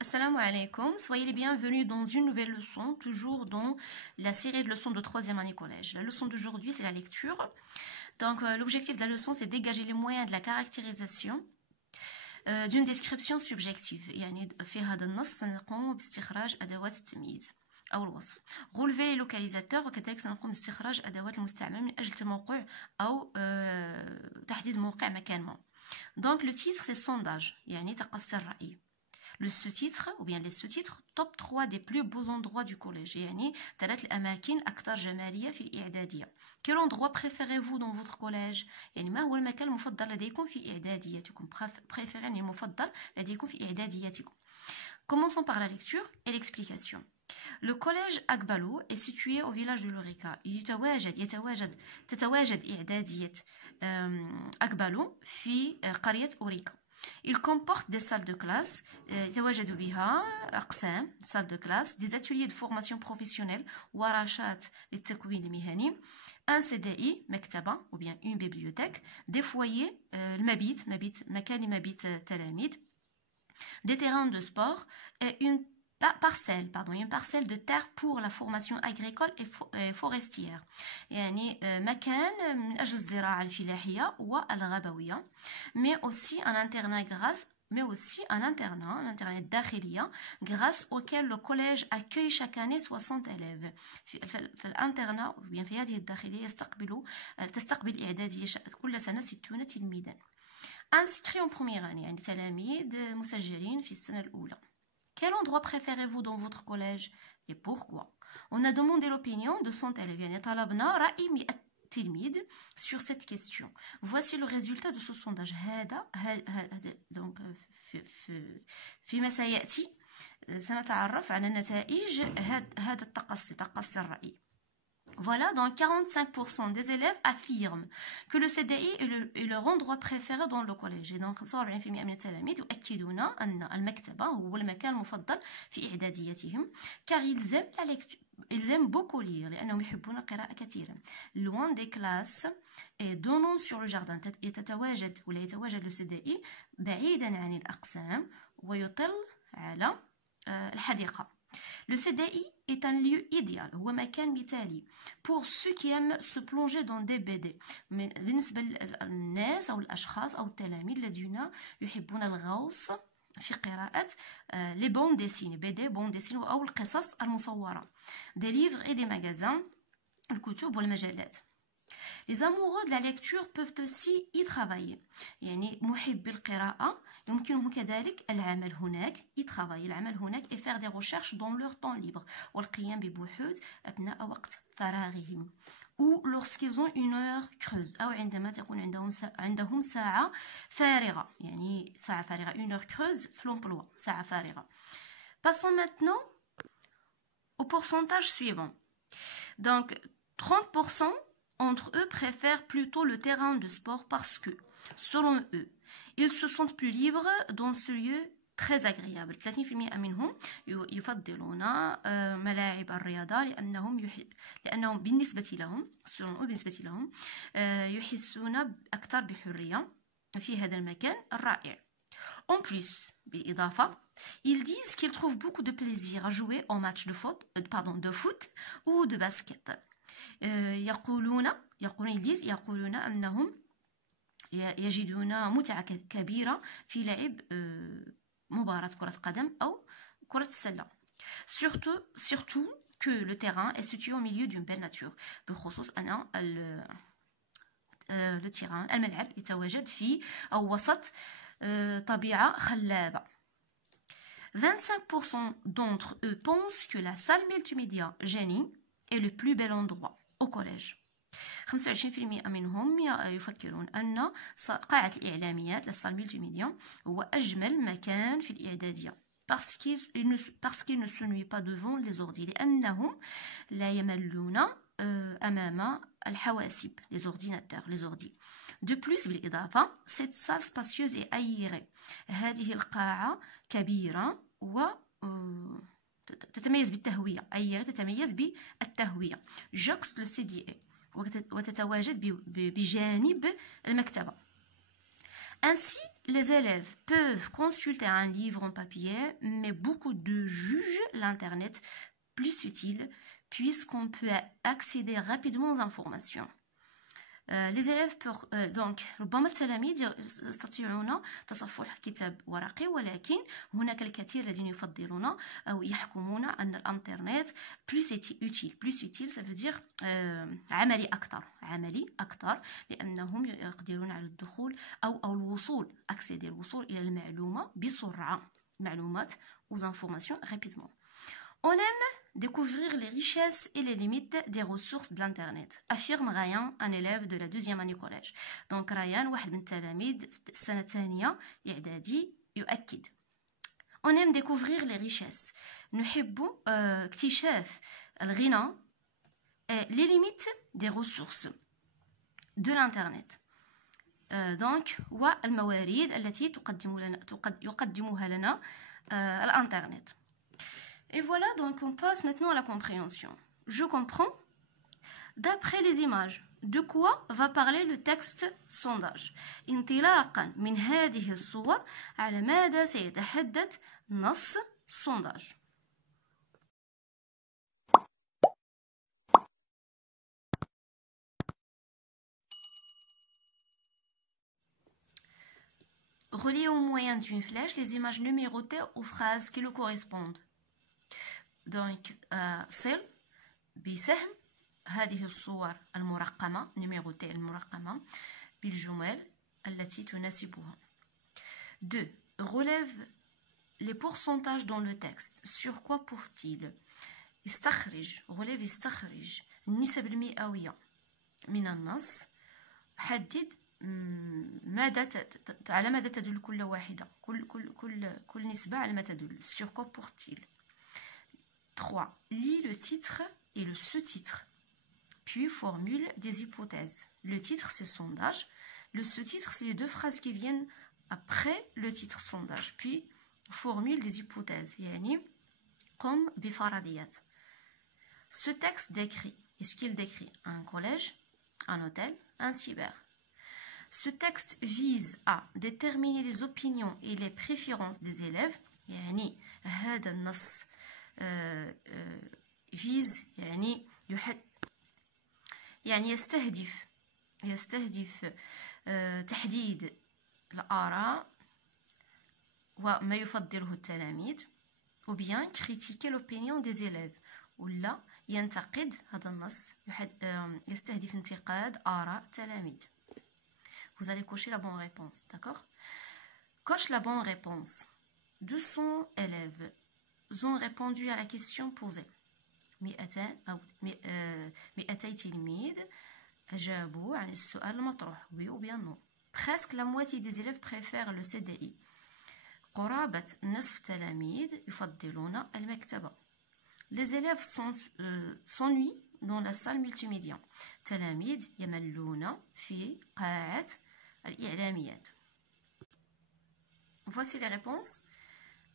Assalamu alaikum, soyez les bienvenus dans une nouvelle leçon, toujours dans la série de leçons de troisième année collège. La leçon d'aujourd'hui, c'est la lecture. Donc, l'objectif de la leçon, c'est de dégager les moyens de la caractérisation d'une description subjective. يعني في هذا النص سنقوم باستخراج أدوات التمييز أو الوصف. relever les localisateurs وكذلك سنقوم باستخراج أدوات المستعمل من أجل تموقع أو تحديد موقع مكان ما. Donc, le titre, c'est sondage, يعني تقصي الرأي. Le sous-titre, ou bien les sous-titres, top 3 des plus beaux endroits du collège. يعني ثلاث الأماكن أكثر جمالية في الإعدادية. Quel endroit préférez-vous dans votre collège؟ يعني ما هو المكان المفضل لديكم في إعداديتكم؟ préféré يعني المفضل لديكم في إعداديتكم. Commençons par la lecture et l'explication. Le collège Akbalou est situé au village de Lorica. تتواجد إعدادية Akbalou في قرية أوريكا. Il comporte des salles de classe, يتواجد بها أقسام, salles de classe, des ateliers de formation professionnelle, ورشات للتكوين المهني, un CDI, مكتبة, ou bien une bibliothèque, des foyers, المبيت, مكان لمبيت التلاميذ, des terrains de sport et une parcelle de terre pour la formation agricole et forestière. يعني مكان من أجل الزراعة الفلاحية والغابوية. Mais aussi un internat داخلية grâce auquel le collège accueille chaque année 60 élèves. في الانترنا في هذه الداخلية تستقبل الإعدادية كل سنة 60 تلميذا. Inscrits en première année, يعني تلاميذ مسجلين في السنة الأولى. Quel endroit préférez-vous dans votre collège et pourquoi? On a demandé l'opinion de 100 élèves. يعني طلبنا رأي 100 تلميذ sur cette question. Voici le résultat de ce sondage. donc فيما سيأتي سنتعرف على نتائج هذا تقصي الرأي. Voilà, donc 45% des élèves affirment que le CDI est leur endroit préféré dans le collège. Et donc 45% من التلاميذ يؤكدون أن المكتبة هو المكان المفضل في إعداديتهم car ils aiment beaucoup lire لأنهم يحبون القراءة كثيرا. Loin des classes et donnant sur le jardin يتواجد le CDI بعيدا عن الأقسام ويطل على الحديقة. Le CDI est un lieu idéal, هو مكان مثالي pour ceux qui aiment se plonger dans des BD. بالنسبة للناس أو الأشخاص أو التلاميذ الذين يحبون الغوص في قراءة les bandes dessinées, BD bandes dessinées أو القصص المصورة, des livres et des magasins, الكتب والمجلات. Les amoureux de la lecture peuvent aussi y travailler. يعني محبي القراءة يمكنهم كذلك العمل هناك, العمل هناك et faire des recherches dans leur temps libre والقيام ببحوث أثناء وقت فراغهم. ou lorsqu'ils ont une heure creuse أو عندما تكون عندهم ساعة فارغة, يعني ساعة فارغة, une heure creuse في l'emploi, ساعة فارغة. Passons maintenant au pourcentage suivant. Donc 30% entre eux préfèrent plutôt le terrain de sport parce que, selon eux, ils se sentent plus libres dans ce lieu très agréable. 30% منهم يفضلون ملاعب الرياضة لأنهم بالنسبة لهم يحسون أكثر بحرية في هذا المكان الرائع. En plus, بالإضافة, ils disent qu'ils trouvent beaucoup de plaisir à jouer au match de foot ou de basket. يقولون أنهم يجدون متعة كبيرة في لعب مباراة كرة قدم أو كرة السلة. Surtout que le terrain est situé au milieu d'une belle nature. بخصوص أن le terrain الملعب يتواجد في أو وسط طبيعة خلابة. 25% d'entre eux pensent que la salle multimédia Jenny est le plus bel endroit au collège. 25% منهم يفكرون أن قاعة الإعلاميات للصال ملتيميديا هو أجمل مكان في الإعدادية parce qu'ils ne se nuisent pas devant les ordi لأنهم لا يملون أمام الحواسب les ordi. De plus, بالإضافة, cette salle spacieuse et aérée. هذه القاعة كبيرة و تتميز بالتهوية, تتميز بالتهوية. جوكس لو CDI وتتواجد بجانب المكتبة. Ainsi, les élèves peuvent consulter un livre en papier, mais beaucoup de jugent l'Internet plus utile puisqu'on peut accéder rapidement aux informations. les élèves donc ربما التلاميذ يستطيعون تصفح كتاب ورقي ولكن هناك الكثير الذين يفضلون أو يحكمون أن الإنترنت plus utile ça veut dire عملي أكثر لأنهم يقدرون على الدخول أو الوصول الوصول إلى المعلومة بسرعة معلومات aux informations rapidement. On aime découvrir les richesses et les limites des ressources de l'Internet, affirme Ryan, un élève de la 2e année collège. Donc Ryan, واحد من التلاميذ السنة الثانية إعدادي يؤكد. On aime découvrir les richesses. نحب اكتشاف الغنى les limites des ressources de l'Internet. Donc والموارد التي يقدمها لنا الإنترنت. Et voilà, donc on passe maintenant à la compréhension. Je comprends. D'après les images, de quoi va parler le texte sondage? انطلاقا من هذه الصور على ماذا سيتحدث نص sondage. Reliez au moyen d'une flèche les images numérotées aux phrases qui le correspondent. Donc, صل بسهم هذه الصور المرقمة numérotée المرقمة بالجمل التي تناسبها. 2. Relève les pourcentages dans le texte. Sur quoi pour-il? استخرج relève استخرج النسب المئوية من النص. حدد على ماذا تدل كل واحدة كل نسبة على ما تدل. Sur quoi pour-il? 3. Lis le titre et le sous-titre, puis formule des hypothèses. Le titre, c'est sondage. Le sous-titre, c'est les deux phrases qui viennent après le titre sondage, puis formule des hypothèses. Yani, comme bifaradiyat. Ce texte décrit, est-ce qu'il décrit un collège, un hôtel, un cyber? Ce texte vise à déterminer les opinions et les préférences des élèves. Yani, هذا النص vise يعني يستهدف تحديد الآراء وما يفضله التلاميذ ou bien critiquer l'opinion des élèves ولا ينتقد هذا النص يستهدف انتقاد آراء التلاميذ. Vous allez cocher la bonne réponse, d'accord? Coche la bonne réponse. 200 élèves ont répondu à la question posée. 200 تلميذ أجابوا عن السؤال المطروح. Oui ou bien non. Presque la moitié des élèves préfèrent le CDI. قرابة نصف التلاميذ يفضلون المكتبة. Les élèves s'ennuient dans la salle multimédia. تلاميذ يملون في قاعة الإعلاميات. Voici les réponses.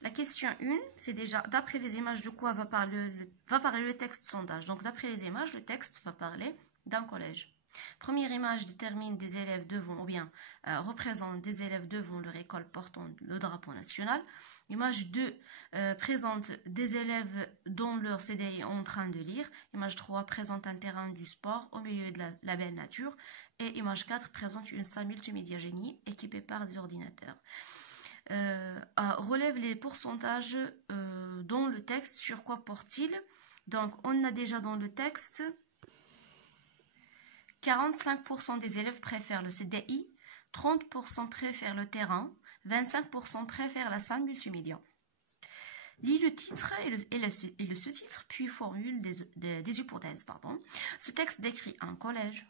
La question 1, c'est déjà d'après les images de quoi va parler le texte sondage. Donc d'après les images, le texte va parler d'un collège. Première image détermine des élèves devant, ou bien représente des élèves devant leur école portant le drapeau national. Image 2 présente des élèves dont leur CDI en train de lire. Image 3 présente un terrain du sport au milieu de la belle nature. Et image 4 présente une salle multimédia génie équipée par des ordinateurs. Relève les pourcentages dans le texte. Sur quoi porte-t-il? Donc on a déjà dans le texte 45% des élèves préfèrent le CDI, 30% préfèrent le terrain, 25% préfèrent la salle multimédia. Lis le titre et le sous-titre, puis formule des hypothèses. Ce texte décrit un collège.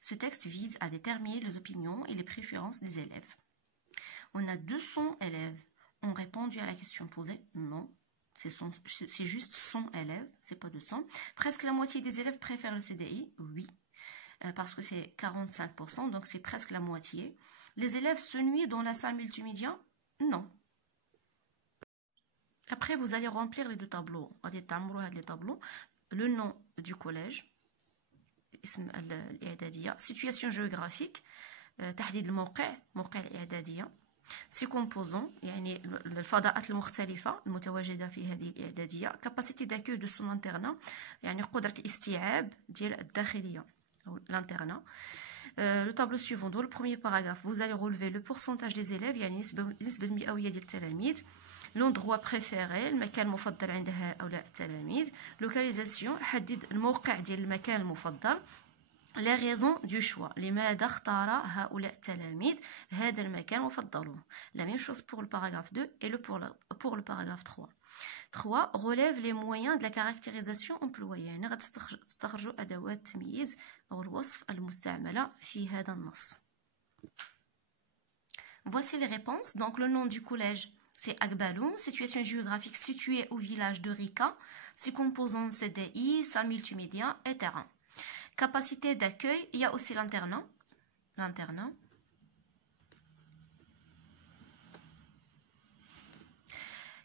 Ce texte vise à déterminer les opinions et les préférences des élèves. On a 200 élèves ont répondu à la question posée. Non, c'est juste 100 élèves, c'est pas 200. Presque la moitié des élèves préfèrent le CDI. Oui, parce que c'est 45%, donc c'est presque la moitié. Les élèves s'ennuient dans la salle multimédia? Non. Après, vous allez remplir les deux tableaux. Le nom du collège, situation géographique, تحديد الموقع، موقع الإعدادية. سي كومبوزون يعني الفضاءات المختلفة المتواجدة في هذه الإعدادية. كاباسيتي داكوي دو سون انترنا يعني قدرة الاستيعاب ديال الداخلية أو الانترنا. Le tableau suivant dans le premier paragraphe vous allez relever le pourcentage des élèves يعني نسبة المئوية ديال التلاميذ. لوندغوا بريفيري المكان المفضل عند هؤلاء التلاميذ. لوكاليزاسيون حدد الموقع ديال المكان المفضل. les raisons du choix لماذا اختار هؤلاء التلاميذ هذا المكان وفضلوه. la même chose pour le paragraphe 2 et pour le paragraphe 3. 3 relève les moyens de la caractérisation employée يعني غتستخرجوا أدوات التمييز أو الوصف المستعملة في هذا النص. Voici les réponses. Donc le nom du collège c'est Akbaloun, situation géographique située au village de Rika, ses composants CDI, salle multimédia et terrain. Capacité d'accueil, il y a aussi l'internat.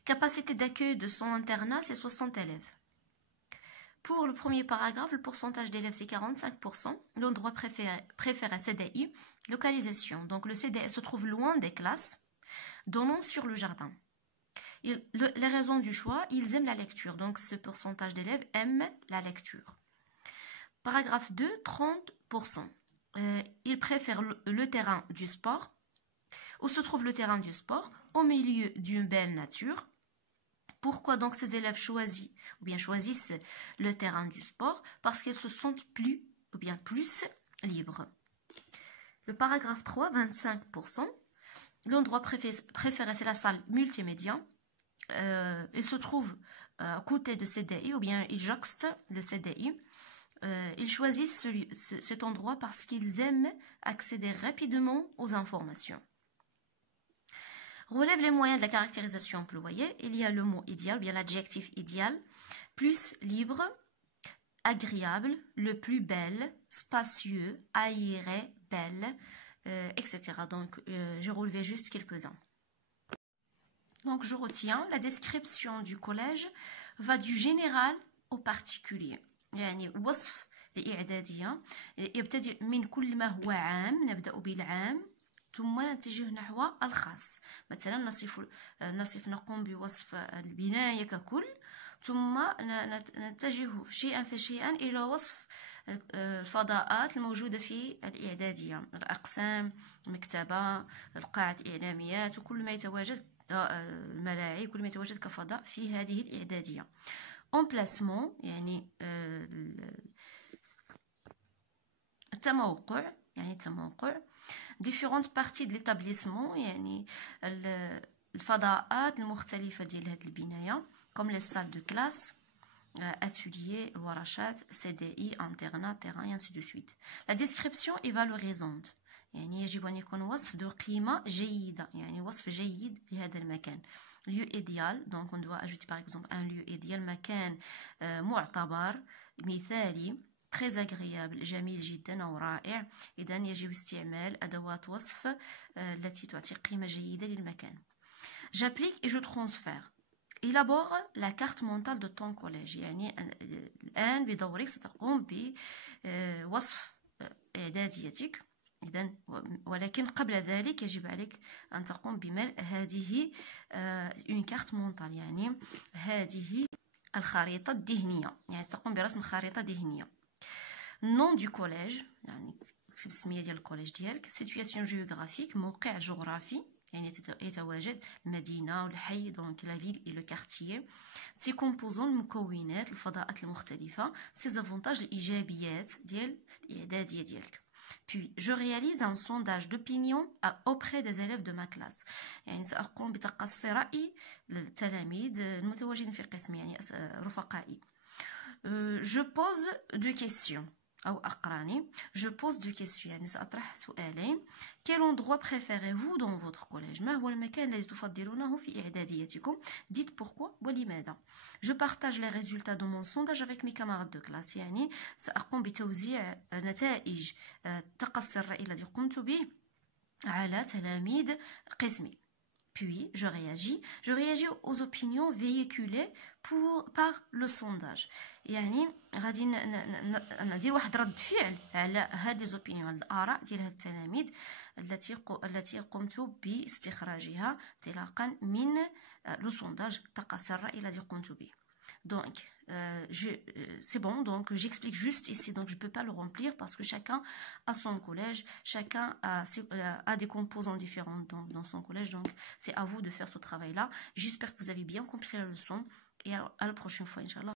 Capacité d'accueil de son internat, c'est 60 élèves. Pour le premier paragraphe, le pourcentage d'élèves, c'est 45%. L'endroit préféré CDI, localisation. Donc le CDI se trouve loin des classes, donnant sur le jardin. Les raisons du choix, ils aiment la lecture. Donc ce pourcentage d'élèves aiment la lecture. Paragraphe 2, 30%. Ils préfèrent le terrain du sport. Où se trouve le terrain du sport? Au milieu d'une belle nature. Pourquoi donc ces élèves choisissent le terrain du sport? Parce qu'ils se sentent plus libres. Le paragraphe 3, 25%. L'endroit préféré, c'est la salle multimédia. Il se trouve à côté de CDI ou bien il jouxte le CDI. Ils choisissent cet endroit parce qu'ils aiment accéder rapidement aux informations. Relève les moyens de la caractérisation employée. Il y a le mot idéal, bien l'adjectif idéal, plus libre, agréable, le plus belle, spacieux, aéré, belle, etc. Donc, j'ai relevé juste quelques-uns. Donc, je retiens, la description du collège va du général au particulier. يعني وصف الإعدادية يبتدئ من كل ما هو عام، نبدأ بالعام ثم نتجه نحو الخاص. مثلا نصف نقوم بوصف البناية ككل، ثم نتجه شيئا فشيئا إلى وصف الفضاءات الموجودة في الإعدادية، الأقسام، المكتبة، القاعة الإعلاميات وكل ما يتواجد، الملاعب، كل ما يتواجد كفضاء في هذه الإعدادية. emplacement يعني التموقع، différentes parties de l'établissement يعني الفضاءات المختلفة ديال هذه البناية comme les salles de classe, ateliers, ورشات، CDI, internat, terrain et ainsi de suite. La description est valorisante يعني يجب أن يكون وصف ذو قيمة جيدة، يعني وصف جيد لهذا المكان. lieu idéal, donc on doit ajouter par exemple un lieu idéal، مكان معتبر مثالي، très agréable، جميل جدا أو رائع. إذا يجب استعمال أدوات وصف التي تعطي قيمة جيدة للمكان. j'applique et je transfère. élabore la carte mentale de ton collège، يعني الآن بدورك ستقوم بوصف إعداديتك. إذن ولكن قبل ذلك يجب عليك أن تقوم بملء هذه une carte mentale، يعني هذه الخريطة الذهنية، يعني ستقوم برسم خريطة ذهنية. nom du collège يعني اكتب السمية ديال الكوليج ديالك. situation géographique موقع جغرافي، يعني يتواجد المدينة والحي، دونك لا فيل اي لو كارتيي. سي كومبوزون المكونات، الفضاءات المختلفة. سي زافونتاج الإيجابيات ديال الإعدادية ديالك. Puis, je réalise un sondage d'opinion auprès des élèves de ma classe. يعني سأقوم بتقصي رأي للتلاميذ المتواجدين في قسمي، يعني رفقائي. Je pose deux questions أو أقراني. Je pose deux questions يعني سأطرح سؤالين. Quel endroit préférez-vous dans votre collège؟ ما هو المكان الذي تفضلونه في إعداديتكم؟ Dites pourquoi ولماذا. Je partage les résultats de mon sondage avec mes camarades de classe، يعني سأقوم بتوزيع نتائج تقصي الرأي الذي قمت به على تلاميذ قسمي. Puis, je réagis aux opinions véhiculées par le sondage. يعني غادي ندير واحد رد فعل على هذه الأوبينيون، الآراء ديال هاد التلاميذ التي قمت باستخراجها انطلاقا من لو sondage تقاس الرأي الذي قمت به. Donc, c'est bon, donc j'explique juste ici, donc je ne peux pas le remplir parce que chacun a son collège, chacun a des composants différents dans son collège, donc c'est à vous de faire ce travail-là. J'espère que vous avez bien compris la leçon et à la prochaine fois, Inch'Allah.